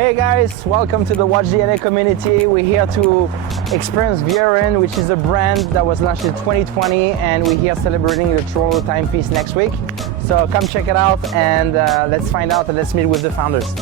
Hey guys, welcome to the Watch DNA community. We're here to experience Vieren, which is a brand that was launched in 2020, and we're here celebrating the Toronto Timepiece next week. So come check it out and let's find out and let's meet with the founders.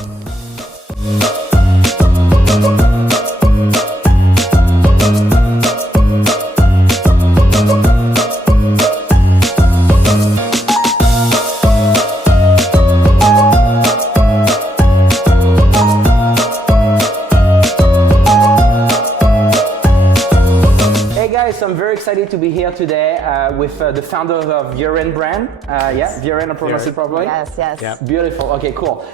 So I'm very excited to be here today with the founder of Vieren brand. Yeah, Vieren, I pronounced it properly? Yes, yes. Yep. Beautiful. Okay, cool.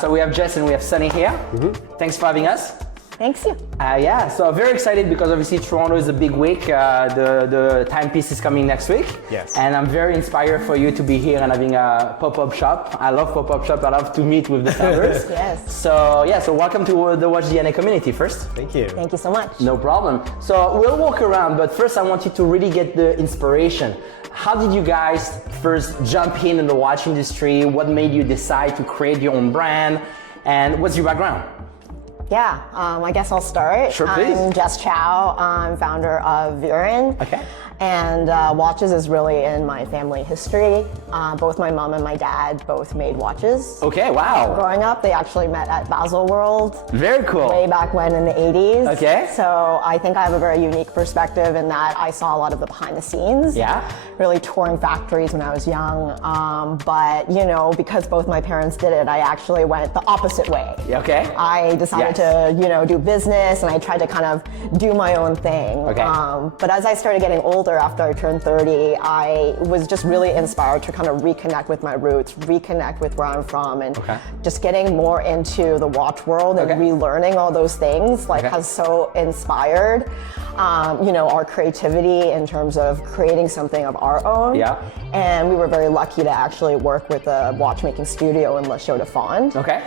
So we have Jess and we have Sunny here. Thanks for having us. Thanks you. Yeah, so very excited because obviously Toronto is a big week. The timepiece is coming next week. Yes. And I'm very inspired for you to be here and having a pop-up shop. I love pop-up shop. I love to meet with the founders. Yes. So yeah, so welcome to the Watch DNA community first. Thank you. Thank you so much. No problem. So we'll walk around, but first I want you to really get the inspiration. How did you guys first jump in the watch industry? What made you decide to create your own brand? And what's your background? Yeah, I guess I'll start. Sure, please. I'm Jess Chow. I'm founder of Vieren. Okay. And watches is really in my family history. Both my mom and my dad both made watches. Okay, wow. Growing up, they actually met at Baselworld. Very cool. Way back when in the 80s. Okay. So I think I have a very unique perspective in that I saw a lot of the behind the scenes. Yeah. Really touring factories when I was young. But you know, because both my parents did it, I actually went the opposite way. Okay. I decided to, you know, do business, and I tried to kind of do my own thing. Okay. But as I started getting older, after I turned 30, I was just really inspired to kind of reconnect with my roots, reconnect with where I'm from, and just getting more into the watch world and relearning all those things has so inspired, you know, our creativity in terms of creating something of our own. Yeah. And we were very lucky to actually work with a watchmaking studio in La Chaux-de-Fonds. Okay.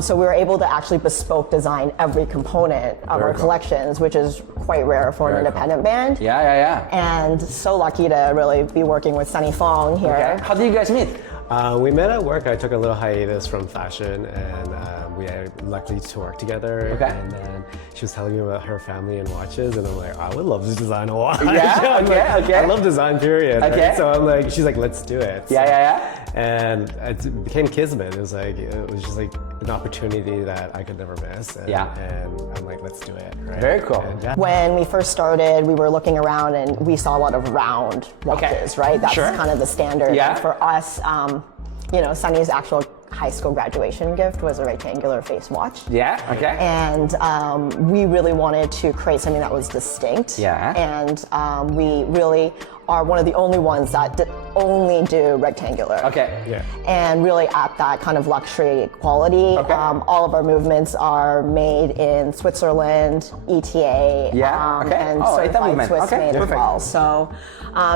So we were able to actually bespoke design every component of our collections, which is quite rare for an independent band. Yeah. And so lucky to really be working with Sunny Fong here. Okay. How did you guys meet? We met at work. I took a little hiatus from fashion, and we are lucky to work together. Okay. And then she was telling me about her family and watches, and I'm like, I would love to design a watch. Yeah. Okay. I love design, period. Okay. Right? So I'm like, she's like, let's do it. Yeah. And it became kismet. It was just like an opportunity that I could never miss. And, and I'm like, let's do it. Right? Very cool. And, When we first started, we were looking around and we saw a lot of round watches, right? That's kind of the standard. Yeah. And for us, you know, Sunny's actual high school graduation gift was a rectangular face watch. Yeah. Okay. And we really wanted to create something that was distinct. Yeah. And we really are one of the only ones that only do rectangular. Okay. Yeah. And really at that kind of luxury quality. Okay. All of our movements are made in Switzerland, ETA, and certified Swiss made as well. So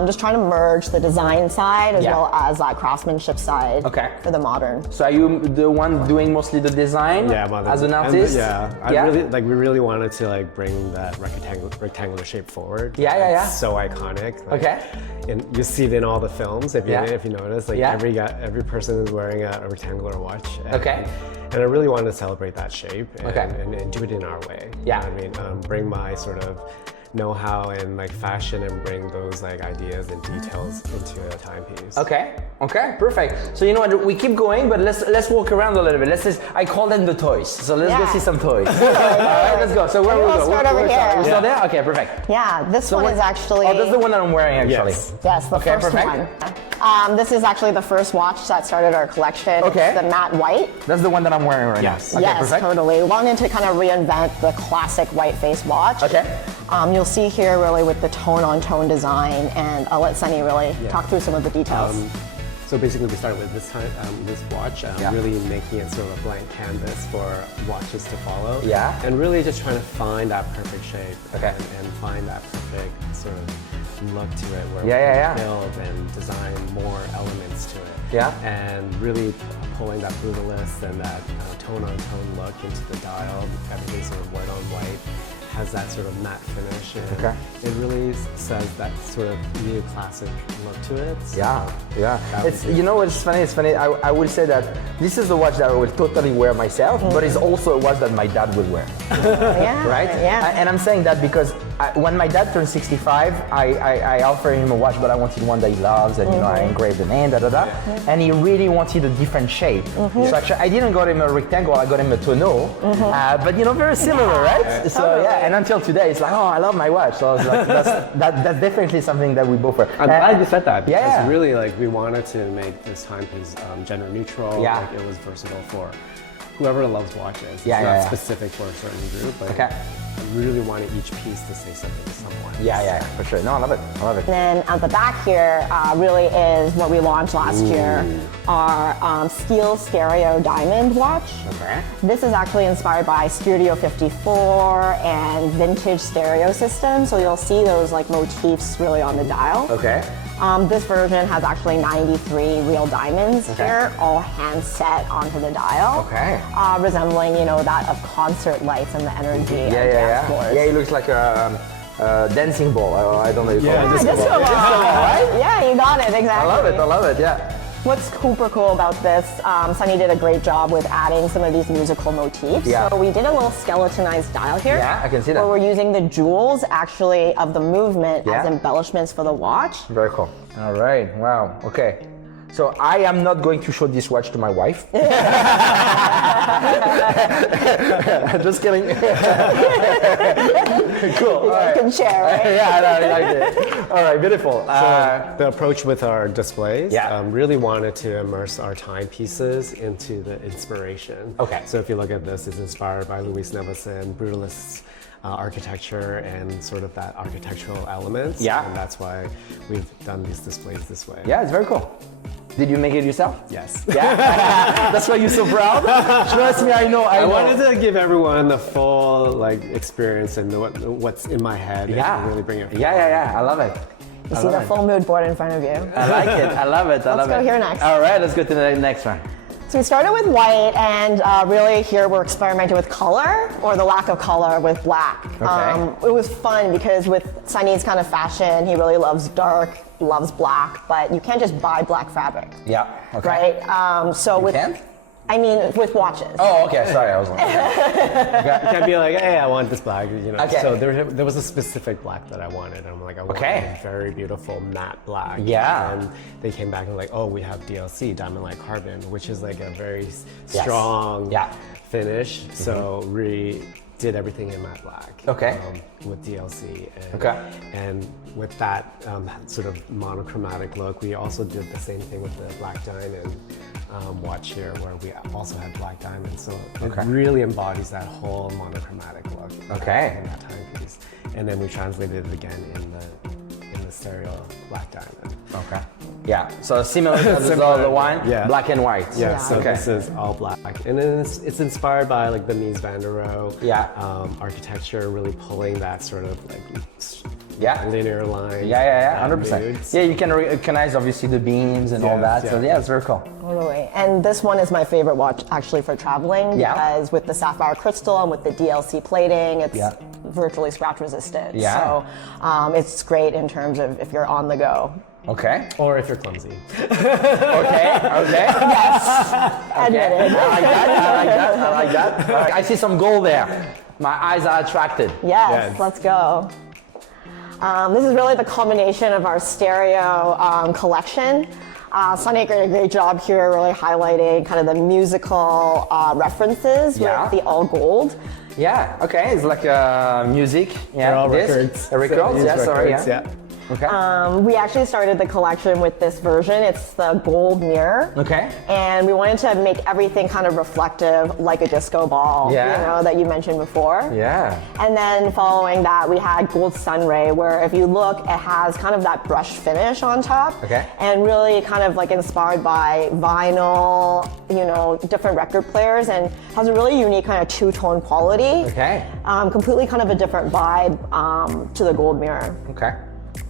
just trying to merge the design side as well as that craftsmanship side for the modern. So are you the one doing mostly the design as an artist? We really wanted to like bring that rectangular shape forward. It's so iconic. Like, and you see it in all the films if you notice. Like every person is wearing a rectangular watch. And, and I really wanted to celebrate that shape and do it in our way. Yeah. You know what I mean, bring my sort of know-how in like fashion and bring those like ideas and details into a timepiece. Okay, perfect. So you know what, we keep going, but let's walk around a little bit. I call them the toys. So let's go see some toys. All right, let's go. So where will we go? Start over here. We're still there? Okay, perfect. Yeah, this one is actually... Oh, that's the one that I'm wearing actually. Yes, the first one. This is actually the first watch that started our collection. Okay. It's the matte white. That's the one that I'm wearing right now. Okay, yes, perfect. Totally. We wanted to kind of reinvent the classic white face watch. Okay. You'll see here really with the tone-on-tone design, and I'll let Sunny really talk through some of the details. So basically we started with this watch, really making it sort of a blank canvas for watches to follow. Yeah. And really just trying to find that perfect shape and find that perfect sort of look to it where we can build and design more elements to it. Yeah. And really pulling that brutalist and that tone-on-tone look into the dial, everything sort of white on white. has that sort of matte finish. And it really says that sort of neoclassic look to it. So It's, you know what's funny? It's funny. I would say that this is the watch that I will totally wear myself, but it's also a watch that my dad will wear. Right? Yeah. And I'm saying that because when my dad turned 65, I offered him a watch, but I wanted one that he loves, and you know, I engraved the name, and he really wanted a different shape. So actually, I didn't got him a rectangle, I got him a tonneau, but you know, very similar, right? So and until today, it's like, oh, I love my watch. So I was like, that's definitely something that we both wear. I'm glad you said that, because really, like, we wanted to make this timepiece gender neutral. Like, it was versatile for whoever loves watches. It's not specific for a certain group, but I really wanted each piece to say something to someone. Yeah, for sure. No, I love it. I love it. And then at the back here really is what we launched last year, our steel stereo diamond watch. This is actually inspired by Studio 54 and vintage stereo systems. So you'll see those like motifs really on the dial. This version has actually 93 real diamonds here, all hand set onto the dial, resembling, you know, that of concert lights and the energy. Yeah, it looks like a dancing ball. I don't know if disco ball, right? Yeah, you got it, exactly. I love it, yeah. What's super cool about this, Sunny did a great job with adding some of these musical motifs. So we did a little skeletonized dial here. Yeah, I can see that. Where we're using the jewels actually of the movement as embellishments for the watch. Very cool. All right, wow, okay. So I am not going to show this watch to my wife. Just kidding. Cool. You can share, right? I like it. All right, beautiful. So the approach with our displays really wanted to immerse our timepieces into the inspiration. So if you look at this, it's inspired by Louis Neveson, brutalist architecture and sort of that architectural elements. And that's why we've done these displays this way. Yeah, it's very cool. Did you make it yourself? Yes. Yeah? That's why you're so proud? Trust me, I know. I wanted to give everyone the full like experience and what's in my head and really bring it forward. Yeah, I love it. You see the full mood board in front of you. I like it, I love it, Let's go here next. All right, let's go to the next one. So we started with white, and really here we're experimenting with color, or the lack of color, with black. It was fun because with Sunny's kind of fashion, he really loves dark, loves black, but you can't just buy black fabric. Right? So you can? I mean, with watches. Oh, okay. Sorry, I was wrong. You can't be like, hey, I want this black. You know. So there was a specific black that I wanted, and I'm like, I want a very beautiful matte black. And they came back and like, oh, we have DLC, diamond like carbon, which is like a very strong finish. So we did everything in matte black. With DLC. And with that sort of monochromatic look, we also did the same thing with the black diamond watch here, where we also had black diamonds. So it really embodies that whole monochromatic look in that timepiece. And then we translated it again in the stereo black diamond. Yeah, so similar to the other one, black and white. So this is all black. And then it's inspired by like the Mies van der Rohe architecture, really pulling that sort of like linear line. 100%. Yeah, you can recognize obviously the beams and all that. So it's very cool. Totally. And this one is my favorite watch actually for traveling because with the sapphire crystal and with the DLC plating, it's virtually scratch resistant. So it's great in terms of if you're on the go. Or if you're clumsy. Yes. Admitted. I like that. I see some gold there. My eyes are attracted. Yes. Let's go. This is really the culmination of our stereo collection. Sunny did a great job here, really highlighting kind of the musical references with the all gold. It's like music. They're all records. Records. We actually started the collection with this version. It's the gold mirror. And we wanted to make everything kind of reflective, like a disco ball, you know, that you mentioned before. And then following that, we had gold sunray, where if you look, it has kind of that brushed finish on top. And really kind of like inspired by vinyl, you know, different record players, and has a really unique kind of two-tone quality. Completely kind of a different vibe to the gold mirror.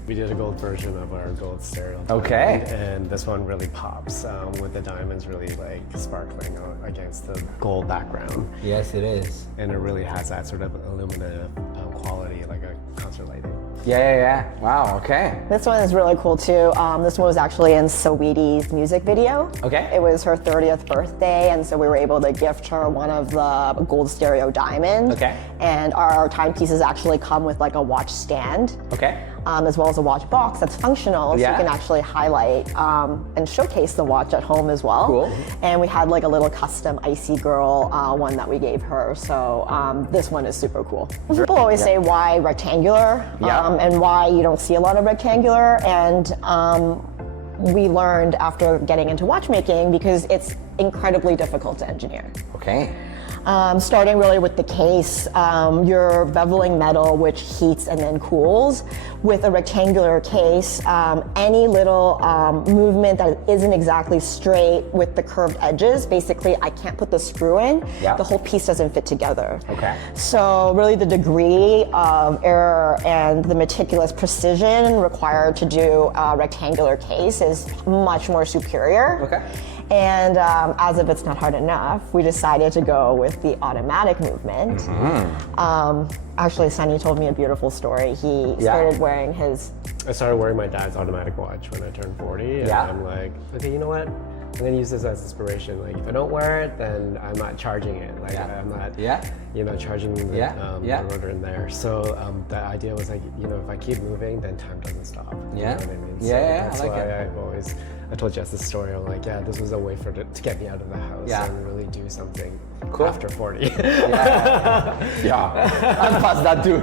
We did a gold version of our gold stereo. Okay. And this one really pops with the diamonds really like sparkling against the gold background. Yes, it is. And it really has that sort of illuminative quality, like a concert lighting. Yeah. Wow, okay. This one is really cool too. This one was actually in Saweetie's music video. Okay. It was her 30th birthday, and so we were able to gift her one of the gold stereo diamonds. Okay. And our timepieces actually come with like a watch stand. Okay. As well as a watch box that's functional, so you can actually highlight and showcase the watch at home as well. Cool. And we had like a little custom Icy Girl one that we gave her, so this one is super cool. People always say why rectangular and why you don't see a lot of rectangular, and we learned after getting into watchmaking because it's incredibly difficult to engineer. Okay. Starting really with the case, you're beveling metal which heats and then cools. With a rectangular case, any little movement that isn't exactly straight with the curved edges, basically I can't put the screw in, the whole piece doesn't fit together. Okay. So really the degree of error and the meticulous precision required to do a rectangular case is much more superior. Okay. And as if it's not hard enough, we decided to go with the automatic movement. Actually, Sunny told me a beautiful story. He started wearing his... I started wearing my dad's automatic watch when I turned 40, and I'm like, okay, you know what? I'm gonna use this as inspiration. Like, if I don't wear it, then I'm not charging it. Like, I'm not, charging the rotor in there. So the idea was like, if I keep moving, then time doesn't stop. You know what I mean? So that's why I told Jess this story. I'm like, this was a way to get me out of the house and really do something after 40. I'm past that too.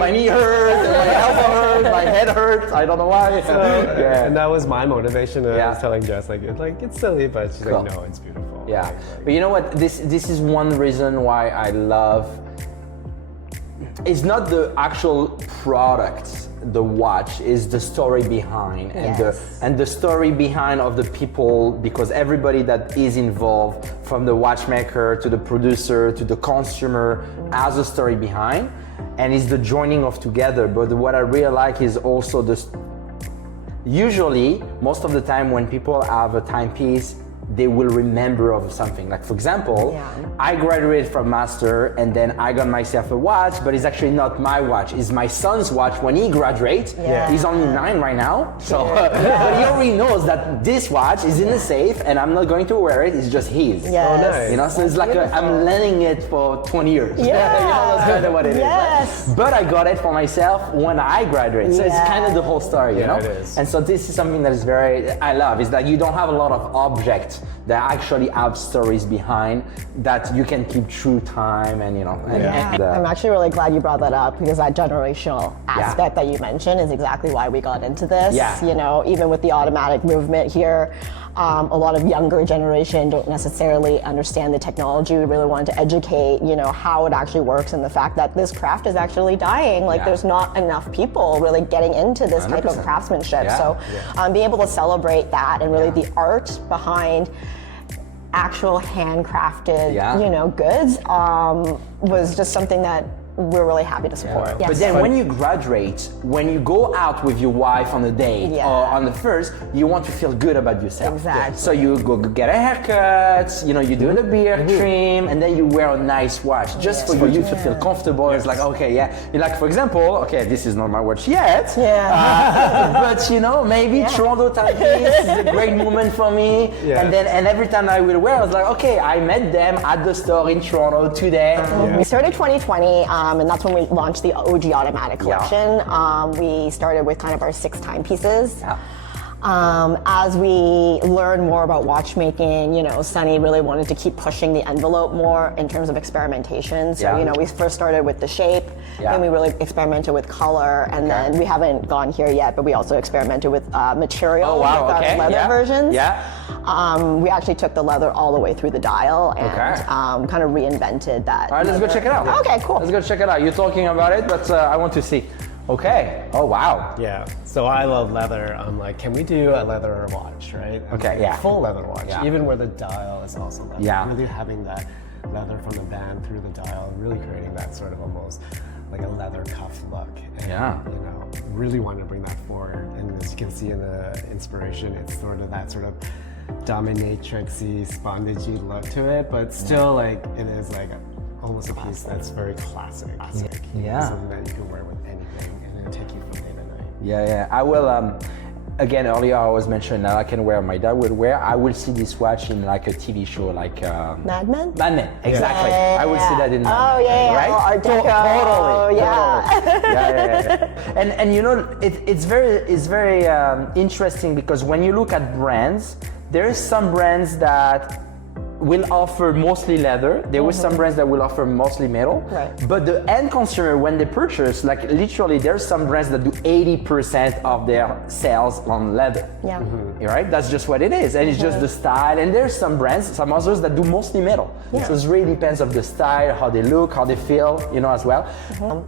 My knee hurts, my elbow hurts, my head hurts. I don't know why. And that was my motivation. I was telling Jess, it's silly, but she's like, no, it's beautiful. Yeah. But you know what? This is one reason why I love. It's not the actual product. The watch is the story behind and the story behind of the people, because everybody that is involved, from the watchmaker to the producer to the consumer, has a story behind, and it's the joining of together. But what I really like is also usually most of the time when people have a timepiece, they will remember of something. Like, for example, I graduated from master and then I got myself a watch, but it's actually not my watch. It's my son's watch when he graduates. He's only 9 right now. So, but he already knows that this watch is in the safe and I'm not going to wear it. It's just his. Oh, nice. So it's like I'm lending it for 20 years. That's kind of what it is. Right? But I got it for myself when I graduated. So it's kind of the whole story, you know? It is. And so this is something that is I love. It's like you don't have a lot of objects that actually have stories behind that you can keep through time, and I'm actually really glad you brought that up, because that generational aspect that you mentioned is exactly why we got into this. Even with the automatic movement here, a lot of younger generation don't necessarily understand the technology. We really wanted to educate, how it actually works, and the fact that this craft is actually dying. There's not enough people really getting into this 100%. Type of craftsmanship. So being able to celebrate that, and really the art behind actual handcrafted, goods, was just something that we're really happy to support. But then when you graduate, when you go out with your wife on a date or on the first, you want to feel good about yourself. Exactly. So you go get a haircut, you do the beard trim, and then you wear a nice watch just for you to feel comfortable. It's like, you're like, for example, this is not my watch yet, but maybe Toronto Timepiece is a great moment for me. And every time I will wear, I was like, I met them at the store in Toronto today. We started 2020. And that's when we launched the OG Automatic collection. We started with kind of our 6 timepieces. As we learned more about watchmaking, Sunny really wanted to keep pushing the envelope more in terms of experimentation. So, we first started with the shape, then we really experimented with color, and then we haven't gone here yet, but we also experimented with material with our leather versions. We actually took the leather all the way through the dial and kind of reinvented that. All right, let's go check it out. Okay, cool. Let's go check it out. You're talking about it, but I want to see. Okay. Oh, wow. Yeah. So I love leather. I'm like, can we do a leather watch, right? Full leather watch, even where the dial is also leather. Really having that leather from the band through the dial, really creating that sort of almost like a leather cuff look. And, you know, really wanted to bring that forward. And as you can see in the inspiration, it's sort of that sort of dominatrixy, spongey look to it, but still like it is like almost a piece that's very classic. Yeah. Something that you can wear with anything and it'll take you from day to night. Yeah. I will, again, earlier I was mentioning that I can wear, my dad would wear, I will see this watch in like a TV show like... Mad Men? Mad Men, exactly. I would see that in Mad Men. Right? Art Deco. Totally. Yeah. And you know, it's very interesting because when you look at brands, there is some brands that will offer mostly leather. There were some brands that will offer mostly metal. Right. But the end consumer, when they purchase, like literally, there's some brands that do 80% of their sales on leather. Yeah. Right? That's just what it is. And it's just the style. And there's some brands, some others that do mostly metal. So it really depends on the style, how they look, how they feel, you know, as well.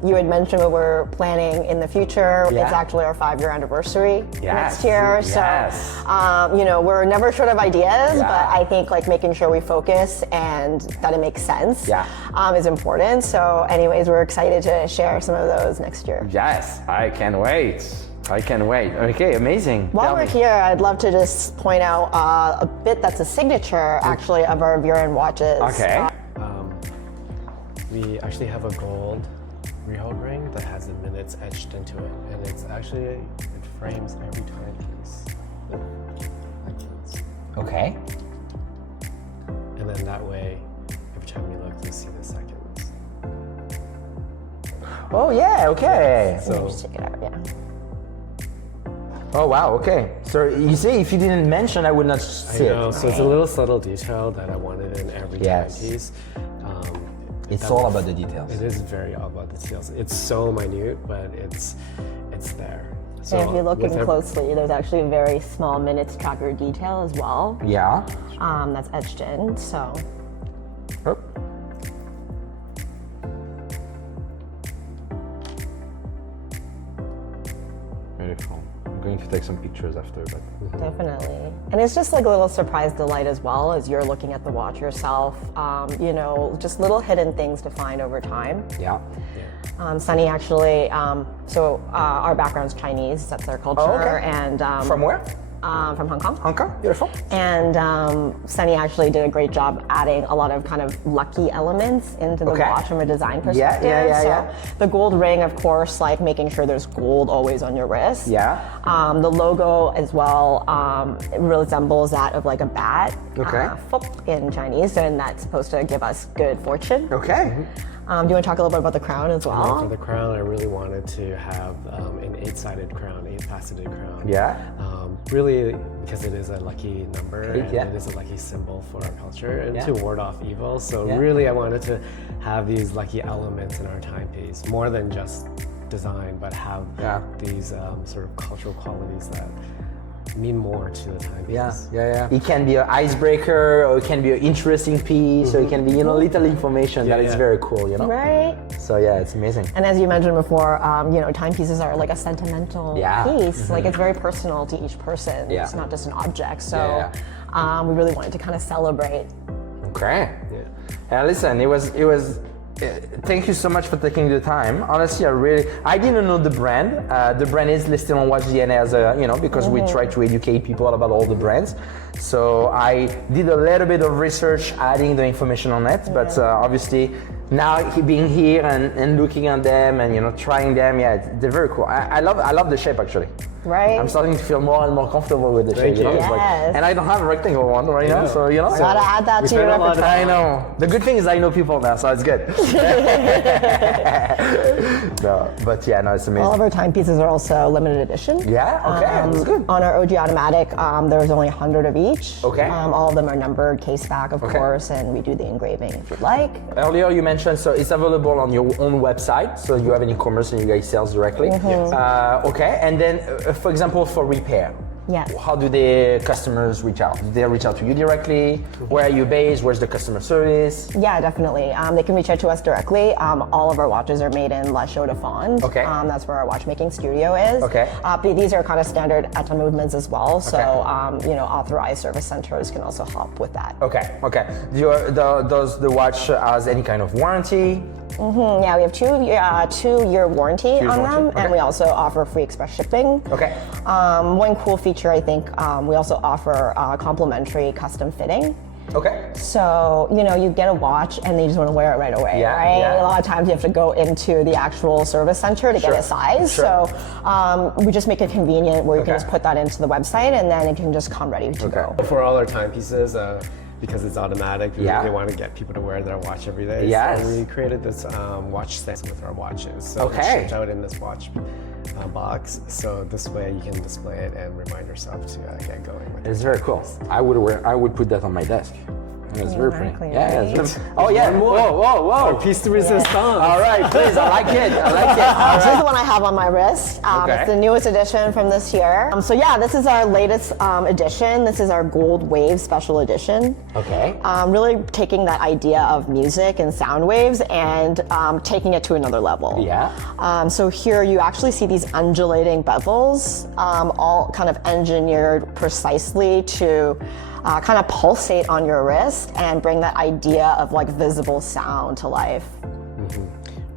You had mentioned what we're planning in the future. It's actually our 5-year anniversary next year. So, you know, we're never short of ideas, but I think like making sure we focus and that it makes sense is important. So anyways, we're excited to share some of those next year. Yes, I can't wait. Okay, amazing. While we're here, I'd love to just point out a bit that's a signature actually of our Vieren watches. Okay. We actually have a gold rehold ring that has the minutes etched into it, and it's actually, it frames every timepiece. Okay. And then that way, every time you look, you see the seconds. Oh yeah, okay. So just check it out, Oh wow, okay. So you see, if you didn't mention, I would not see I know, it. so it's a little subtle detail that I wanted in every timepiece. It's all about the details. It is very all about the details. It's so minute, but it's there. So if you're looking closely, there's actually a very small minutes tracker detail as well. Yeah. That's etched in, so. Oh. Beautiful. I'm going to take some pictures after, but. Definitely. And it's just like a little surprise delight as well as you're looking at the watch yourself. You know, just little hidden things to find over time. Yeah. Sunny actually, our background's Chinese, that's their culture. Oh, okay. And from where? From Hong Kong. Hong Kong, beautiful. And Sunny actually did a great job adding a lot of kind of lucky elements into the watch from a design perspective. Yeah. The gold ring, of course, like making sure there's gold always on your wrist. Yeah. The logo as well, it resembles that of like a bat. Okay. Fop in Chinese, and that's supposed to give us good fortune. Okay. Do you want to talk a little bit about the crown as well? For the crown, I really wanted to have an 8-sided crown, 8-faceted crown. Yeah. Really, because it is a lucky number and yeah. it is a lucky symbol for our culture and to ward off evil. So really, I wanted to have these lucky elements in our timepiece, more than just design, but have these sort of cultural qualities that mean more to the timepiece. Yeah. It can be an icebreaker, or it can be an interesting piece, or it can be, you know, little information that is very cool, you know? Right. So yeah, it's amazing. And as you mentioned before, you know, timepieces are like a sentimental piece. Like it's very personal to each person. It's not just an object. So we really wanted to kind of celebrate. Okay. Listen, it was. Thank you so much for taking the time. Honestly, I didn't know the brand. The brand is listed on Watch DNA as a, you know, because we try to educate people about all the brands. So I did a little bit of research, adding the information on it. But obviously, now being here and looking at them and, you know, trying them, they're very cool. I love the shape actually. Right. I'm starting to feel more and more comfortable with the shape. You know? Yes. Like, and I don't have a rectangle one right now, so you know. Gotta add that to your repertoire. I know. The good thing is I know people now, so it's good. No, but yeah, no, it's amazing. All of our timepieces are also limited edition. Yeah, okay, that's good. On our OG automatic, there's only 100 of each. Okay. All of them are numbered, case back, of course, and we do the engraving if you'd like. Earlier you mentioned, so it's available on your own website, so you have an e-commerce and you guys sell directly. Okay, and then for example, for repair. Yes. How do the customers reach out? Do they reach out to you directly? Where are you based? Where's the customer service? Yeah, definitely. They can reach out to us directly. All of our watches are made in La Chaux-de-Fonds. Okay. That's where our watchmaking studio is. Okay. But these are kind of standard ETA movements as well. So, authorized service centers can also help with that. Okay. Does the watch has any kind of warranty? Yeah, we have 2-year warranty on them, okay. and we also offer free express shipping. Okay. One cool feature, I think, we also offer complimentary custom fitting. Okay. So, you get a watch and they just want to wear it right away, right? Yeah. A lot of times you have to go into the actual service center to get a size. Sure. So, we just make it convenient where you can just put that into the website and then it can just come ready to go. For all our timepieces, because it's automatic, we really want to get people to wear their watch every day. Yes. So we created this watch stand with our watches. So Okay. it's shipped out in this watch box. So this way you can display it and remind yourself to get going with it. It's very cool. I would put that on my desk. It's very pretty. Exactly, Yeah, right? it's very, oh yeah. Whoa. Our piece de resistance. All right, please. I like it. This is the one I have on my wrist. It's the newest edition from this year. This is our latest edition. This is our Gold Wave Special Edition. Okay. Really taking that idea of music and sound waves and taking it to another level. Yeah. So here you actually see these undulating bezels, all kind of engineered precisely to kind of pulsate on your wrist and bring that idea of like visible sound to life.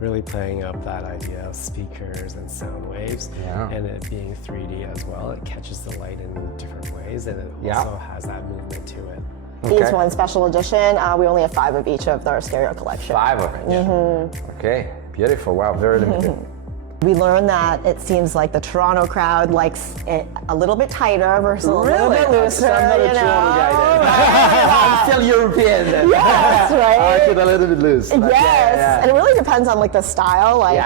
Really playing up that idea of speakers and sound waves, and it being 3D as well. It catches the light in different ways, and it also has that movement to it. Each one special edition. We only have 5 of each of our stereo collection. 5 of it. Okay, beautiful. Wow, very limited. We learned that it seems like the Toronto crowd likes it a little bit tighter versus a little bit looser. So I'm not a Toronto guy then. I'm still European then. Yes, right? I like it a little bit loose. Yes, and it really depends on like the style. Like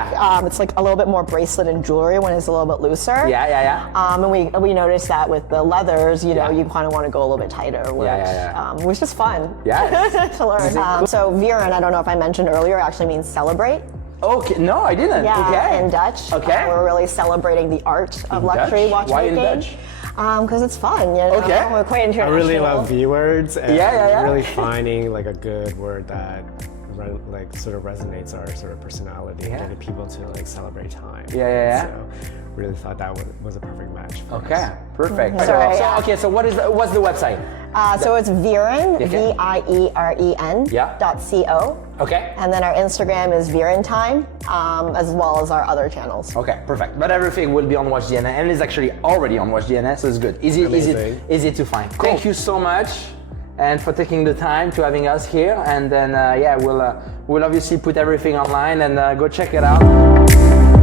it's like a little bit more bracelet and jewelry when it's a little bit looser. And we noticed that with the leathers, you kind of want to go a little bit tighter, which is fun. To learn. So Vieren, I don't know if I mentioned earlier, actually means celebrate. Okay, no, I didn't. Yeah, in Dutch. Okay. We're really celebrating the art of luxury watchmaking. Why in Dutch? Because it's fun, Okay. We're quite international. I really love V words and yeah. really finding like a good word that sort of resonates our sort of personality and getting people to like celebrate time. So really thought that was a perfect match for us. Perfect. So what's the website? So it's Vieren, Vieren .co. Okay. And then our Instagram is Vieren Time, as well as our other channels. Okay, perfect. But everything will be on Watch DNA and is actually already on Watch DNA, so it's good. Easy to find. Cool. Thank you so much, and for taking the time to having us here. And then we'll obviously put everything online and go check it out.